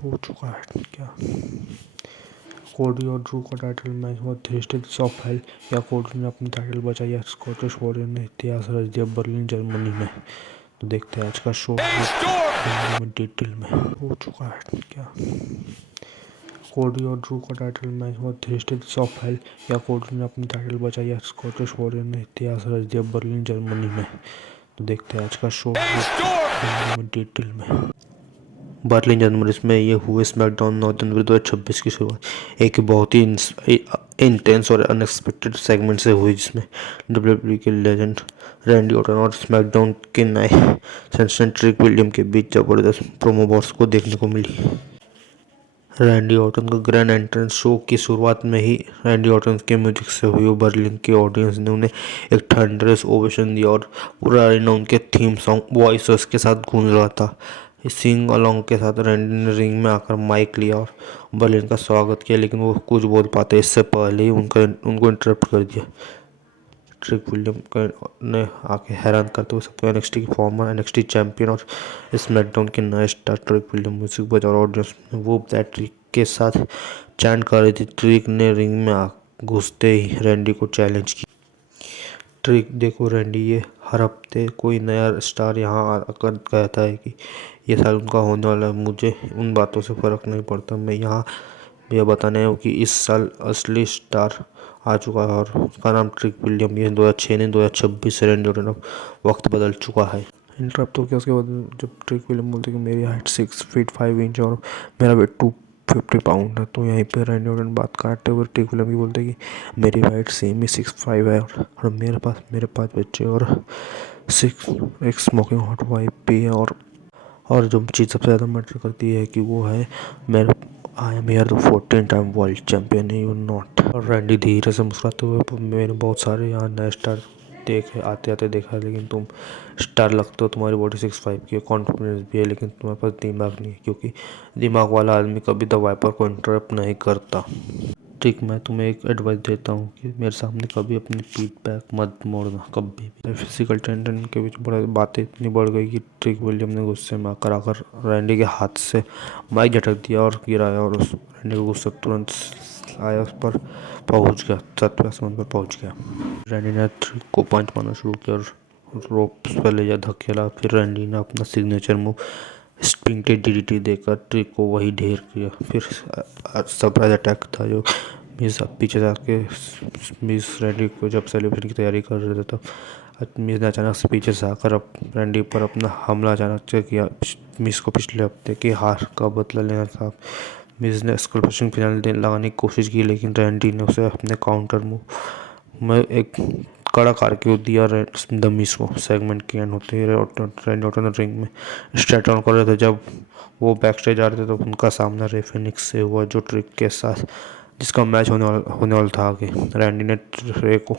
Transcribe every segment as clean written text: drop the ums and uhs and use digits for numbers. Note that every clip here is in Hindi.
हो चुका है क्या? कोडी और ड्रू का टाइटल मैच हुआ थर्सडे ऑफ हेल। या कोडी ने अपनी टाइटल बचाई या स्कॉटिश वॉरियर ने इतिहास रच दिया बर्लिन जर्मनी में। तो देखते हैं आज का शो में डिटेल में। हो चुका है क्या? कोडी और ड्रू का टाइटल मैच हुआ थर्सडे ऑफ हेल। या कोडी ने अपनी टाइटल बचाई या स्कॉटिश वॉरियर ने इतिहास रच दिया बर्लिन जर्मनी में। तो देखते हैं आज का शो में डिटेल में। बर्लिन जर्मनी में ये हुए स्मैकडाउन 9 जनवरी 2026 की शुरुआत एक बहुत ही इंटेंस और अनएक्सपेक्टेड सेगमेंट से हुई, जिसमें डब्ल्यूडब्ल्यूई के लेजेंड रैंडी ऑर्टन और स्मैकडाउन के नए सेंसेशन ट्रिक विलियम के बीच जबरदस्त प्रोमो बॉक्स को देखने को मिली। रैंडी ऑर्टन का ग्रैंड एंट्रेंस शो की शुरुआत में ही रैंडी ऑर्टन के म्यूजिक से हुई। बर्लिन के ऑडियंस ने उन्हें एक थंडरस ओवेशन दिया और पूरा अरेना उनके थीम सॉन्ग वॉइसेस के साथ गूंज रहा था। सिंग अलोंग के साथ रैंडी ने रिंग में आकर माइक लिया और बर्लिन का स्वागत किया, लेकिन वो कुछ बोल पाते इससे पहले ही उनको इंटरप्ट कर दिया। ट्रिक विलियम ने आके हैरान करते हुए सबके एनएक्सटी के फॉर्मर एनएक्सटी चैंपियन और स्मैकडाउन के नए स्टार ट्रिक विलियम म्यूजिक बजा और ऑडियंस ने वो दैट ट्रिक के साथ चैंट कर रही थी। ट्रिक ने रिंग में घुसते ही रैंडी को चैलेंज किया। ट्रिक, देखो रैंडी, ये हर हफ्ते कोई नया स्टार यहाँ आकर कहता है कि ये साल उनका होने वाला है। मुझे उन बातों से फ़र्क नहीं पड़ता। मैं यहाँ यह बताने आया हूँ कि इस साल असली स्टार आ चुका है और उसका नाम ट्रिक विलियम। ये 2006 नहीं 2026 से रैंडी ऑर्टन अब वक्त बदल चुका है। इंटरप्ट हो गया। उसके बाद जब ट्रिक विलियम बोलते कि मेरी हाइट 6 फीट 5 इंच और मेरा वेट 250 पाउंड है, तो यहीं पे रैंडी ऑर्टन बात काटते हुए ट्रिक विलियम भी बोलते कि मेरी हाइट सेम ही 6'5" है और मेरे पास बच्चे और एक स्मोकिंग हॉट वाइफ भी है। और जो चीज़ सबसे ज़्यादा मैटर करती है कि वो है मेरे I am here the 14 time world champion, you not. और रैंडी धीरे से मुस्कुराते हुए, मैंने बहुत सारे यहाँ नए स्टार देखे आते आते देखा है, लेकिन तुम स्टार लगते हो। तुम्हारी बॉडी 6'5" की कॉन्फिडेंस भी है, लेकिन तुम्हारे पास दिमाग नहीं है, क्योंकि दिमाग वाला आदमी कभी द वाइपर को इंटरप्ट नहीं करता। ठीक, मैं तुम्हें एक एडवाइस देता हूँ कि मेरे सामने कभी अपनी पीठ बैक मत मोड़ना, कभी भी। फिजिकल टेंशन के बीच बड़ा बातें इतनी बढ़ गई कि ट्रिक विलियम ने गुस्से में आकर रैंडी के हाथ से माइक झटक दिया और गिराया, और उस रैंडी को गुस्सा तुरंत आया उस पर पहुँच गया, 7वें आसमान पर पहुँच गया। रैंडी ने ट्रिक को पंच मारना शुरू किया और रोप्स पर ले जा धकेला। फिर रैंडी ने अपना सिग्नेचर मूव स्प्रिंटेड डीडीटी देकर ट्रिक को वही ढेर किया। फिर सरप्राइज अटैक था जो मिस पीछे जाके मिस रैंडी को जब सेलिब्रेशन की तैयारी कर रहे थे, तब मिस ने अचानक से पीछे से आकर रैंडी पर अपना हमला अचानक से किया। मिस को पिछले हफ्ते की हार का बदला लेना था। मिस ने स्कल्पशन फिनाले लगाने की कोशिश की, लेकिन रैंडी ने उसे अपने काउंटर मूव में एक कड़ा कारके दिया द मिस को। सेगमेंट के एंड होते ही रैंडी ऑर्टन रिंग में स्ट्रेट ऑन कर रहे थे। जब वो बैक स्टेज आ रहे थे तो उनका सामना रे फेनिक्स से हुआ, जो ट्रिक के साथ जिसका मैच होने वाला था आगे। रैंडी ने रे को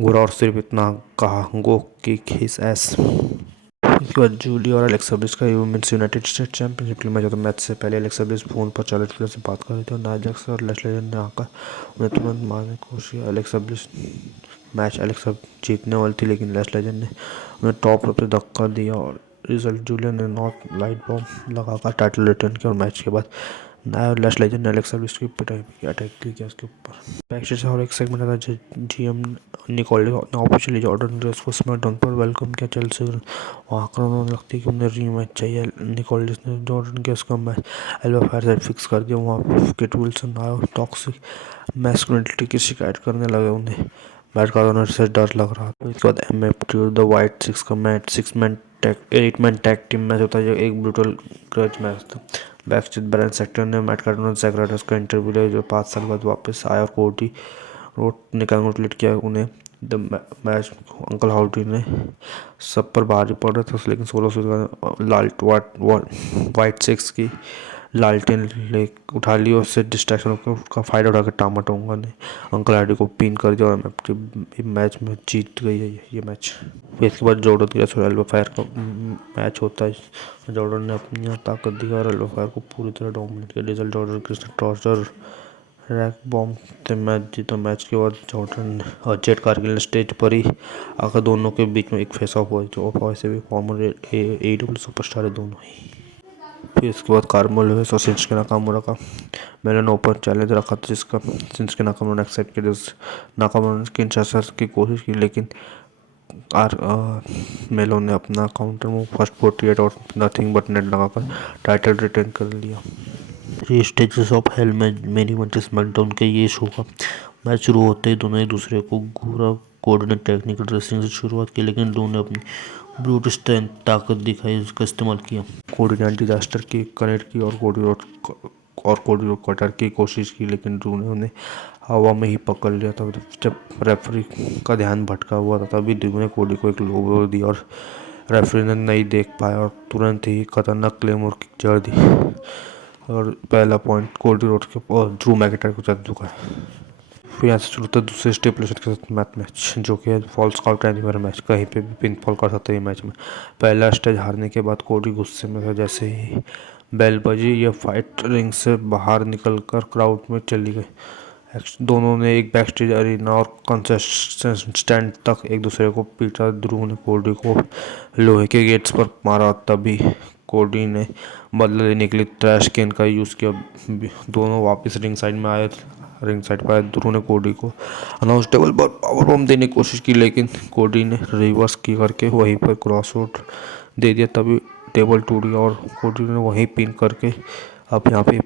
घूरा और सिर्फ इतना कहा, गो किक हिज एस। इसके बाद जूली और एलेक्सा ब्लिस का वुमेन्स यूनाइटेड स्टेट्स चैंपियनशिप के लिए मैच होता। मैच से पहले एलेक्सा ब्लिस फोन पर चार्लोट फ्लेयर से बात कर रही थी और नाइया जैक्स और लैश लेजेंड ने आकर उन्हें तुरंत मारने की कोशिश की। एलेक्सा जीतने वाली थी, लेकिन लैश लेजेंड ने उन्हें टॉप रोप से धक्का दिया और रिजल्ट जूलियन ने नॉर्थ लाइट बॉम्ब लगाकर टाइटल रिटर्न किया। और मैच के बाद नाया और लैश लेजेंड ने एलेक्सा ब्लिस की पिटाई की, अटैक किया उसके ऊपर। बैक से और एक सेगमेंट था जीएम निकोल ने ऑफिशियली जॉर्डन ग्रेस को स्मैकडाउन पर वेलकम किया। चेल्सी वहाँ कर उन्होंने लगती है कि उन्हें रीमैच चाहिए। निकोल ने जॉर्डन ग्रेस का मैच एल्बा फायर से फिक्स कर दिया। वहाँ किट विल्सन आया और टॉक्सिक मैस्कुलिनिटी की शिकायत करने लगे। उन्हें मैच का ओनर से डर लग रहा था। इसके बाद एमएफटी द वाइट सिक्स का match 8 man tag team match होता है, जो एक ब्रूटल ग्रज मैच था। बैक स्टेज ब्रायन सेक्टर ने मैट कार्डोना जैक का इंटरव्यू लिया, जो 5 साल बाद वापस आया, और कोडी रोड ने कैंगुलेट किया उन्हें। द मैच अंकल हाउडी ने सब पर भारी पड़ रहा था, लेकिन 16 से वाइट सिक्स की लालटेन ले उठा ली और उससे डिस्ट्रैक्शन का फायदा उठाकर टामाटोंगा ने अंकल हार्डी को पिन कर दिया और मैच में जीत गई है ये मैच। इसके बाद जॉर्डन ग्रेस और एल्बा फायर का मैच होता है। जॉर्डन ने अपनी यहाँ ताकत दिखा और एल्बा फायर को पूरी तरह डोमिनेट किया। रिजल्ट जॉर्डन ग्रेस ने टॉस और रैक बॉम्ब से मैच जीता। मैच के बाद जॉर्डन और जेट कारगिल ने स्टेज पर ही आकर दोनों के बीच में एक फेस ऑफ हुआ, जो वैसे भी फॉर्मर एडब्ल्यू सुपरस्टार है दोनों ही। फिर इसके बाद कार्मेलो लुइस और शिंसुके नाकामुरा का मेलन ओपन चैलेंज रखा था, जिसका शिंसुके नाकामुरा ने एक्सेप्ट किया। नाकामुरा ने किनशासा की कोशिश की, लेकिन मेलो ने अपना काउंटर मूव फर्स्ट 48 और नथिंग बट नेट लगाकर टाइटल रिटेन कर लिया। ये स्टेजेस ऑफ हेल में मेन इवेंट स्मैकडाउन के ये शो का मैच शुरू होते ही दोनों एक दूसरे को घूरा कोऑर्डिनेट टेक्निकल ड्रेसिंग से शुरुआत की, लेकिन दोनों ने अपनी ब्रूट स्ट्रेंथ ताकत दिखाई, उसका इस्तेमाल किया। कोडी ने डिजास्टर की कनेक्ट की और कोडी रोड कटर की कोशिश की, लेकिन ड्रू ने उन्हें हवा में ही पकड़ लिया था। जब रेफरी का ध्यान भटका हुआ था, तभी ड्रू ने कोडी को एक लो ब्लो दी और रेफरी ने नहीं देख पाया और तुरंत ही खतरनाक क्लेमोर किक जड़ दी और पहला पॉइंट कोडी रोड के ड्रू मैकिंटायर को चल चुका है। फिर यहाँ से शुरू होता है दूसरे स्टिपुलेशन के साथ मैच, जो कि है फॉल्स काउंट एनीवेयर मैच। कहीं पे भी पिन फॉल कर सकते हैं ये मैच में। पहला स्टेज हारने के बाद कोडी गुस्से में था। जैसे ही बेल बजी, ये फाइट रिंग से बाहर निकलकर क्राउड में चली गई। दोनों ने एक बैकस्टेज अरीना और कंसेशन स्टैंड तक एक दूसरे को पीटा। ड्रू ने कोडी को लोहे के गेट्स पर मारा, तभी कोडी ने बदला लेने के लिए ट्रैश कैन का यूज़ किया। दोनों वापस रिंग साइड में आए। रिंग साइड पर आए ड्रू ने कोडी को अनाउंस टेबल पर पावर बम देने की कोशिश की, लेकिन कोडी ने रिवर्स की करके वहीं पर क्रॉस आउट दे दिया। तभी टेबल टूट गया और कोडी ने वहीं पिन करके अब यहाँ पे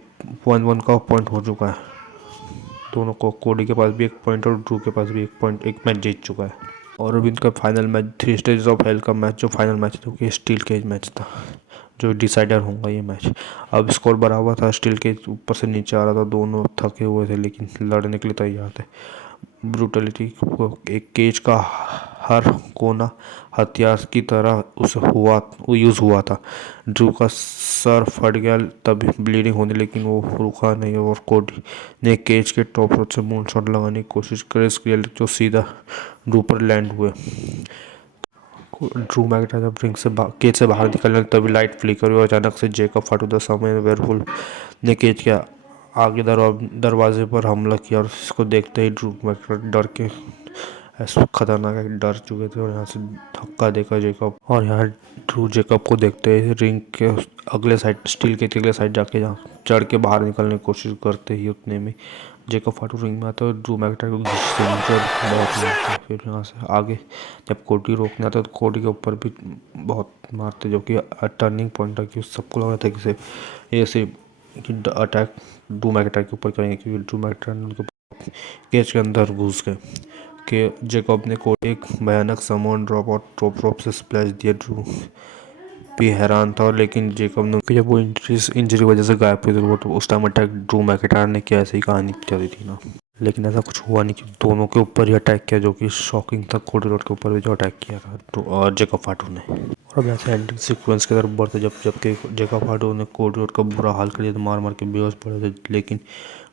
1-1 का पॉइंट हो चुका है। दोनों को कोडी के पास भी एक पॉइंट और ड्रू के पास भी एक पॉइंट, एक मैच जीत चुका है। और अब इनका final match 3 stages of hell का मैच, जो फाइनल मैच था कि स्टील केज मैच था, जो डिसाइडर होगा ये मैच। अब स्कोर बराबर था, स्टील केज ऊपर से नीचे आ रहा था, दोनों थके हुए थे लेकिन लड़ने के लिए तैयार थे। ब्रूटलिटी को एक केज का हर कोना हथियार की तरह यूज़ हुआ था। ड्रू का सर फट गया, तभी ब्लीडिंग होने, लेकिन वो रुका नहीं और कोडी ने केज के टॉप रोड से मून शॉट लगाने की कोशिश करी, जो सीधा ड्रू पर लैंड हुए। ड्रू मैकिंटायर जब रिंग से केज से बाहर निकलने, तभी लाइट फ्लिकर हुई और अचानक से जेकब फाटू द समय वेयरवुल्फ ने केज के आगे दरवाजे पर हमला किया और इसको देखते ही ड्रू मैकिंटायर डर के ऐसा खतरनाक है, डर चुके थे और यहाँ से धक्का देकर जेकब, और यहाँ ड्रू जेकब को देखते ही रिंग के अगले साइड, स्टील के अगले साइड जाके जहाँ चढ़ के बाहर निकलने की कोशिश करते ही उतने में जेकब फाटू रिंग में आता है और ड्रू मैकिंटायर को बहुत मारता है। फिर यहाँ से आगे जब कोडी रोकने आता है तो कोडी के ऊपर भी बहुत मारते, जो कि टर्निंग पॉइंट है कि सबको लग रहा था कि ऐसे अटैक ड्रू मैकिंटायर के ऊपर करेंगे, क्योंकि ड्रू मैकिंटायर ने उनको केज के अंदर घुस गए कि जेकब ने कोडी एक भयानक समोन ड्रॉप और ड्रॉप से स्प्लैश दिया। ड्रू भी हैरान था, लेकिन जेकब ने जब वो इंजरी वजह से गायब हुई थी, वो तो उस टाइम अटैक ड्रू मैकिंटायर ने किया, ऐसी कहानी चली थी ना, लेकिन ऐसा कुछ हुआ नहीं कि दोनों के ऊपर ही अटैक किया, जो कि शॉकिंग था। कोडी रोड के ऊपर भी जो अटैक किया था और जेकब फाटू ने। और अब ऐसे एंडिंग सीक्वेंस की तरफ बढ़ते जबकि जेकब फाटू ने कोडी रोड का बुरा हाल कर दिया था, मार मार के बेहोश पड़े थे, लेकिन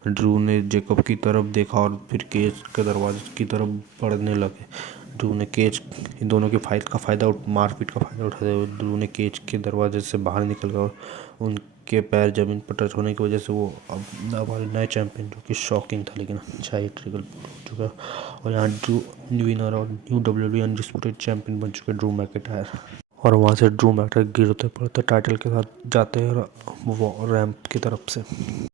ड्रू ने जेकब की तरफ देखा और फिर केज के दरवाजे की तरफ बढ़ने लगे। ड्रू ने केज इन दोनों की फाइट का फ़ायदा मारपीट का फ़ायदा उठाते हुए ड्रू ने केज के दरवाजे से बाहर निकल गया और उनके पैर ज़मीन पर टच होने की वजह से वो अब हमारे नए चैंपियन, जो कि शॉकिंग था लेकिन अच्छा ही ट्रिगल हो चुका। और यहाँ ड्रू विनर और न्यू WWE अनडिस्प्यूटेड चैंपियन बन चुके ड्रू मैकिंटायर। और वहाँ से ड्रू मैकिंटायर गिरते पड़ते टाइटल के साथ जाते हैं रैंप की तरफ से।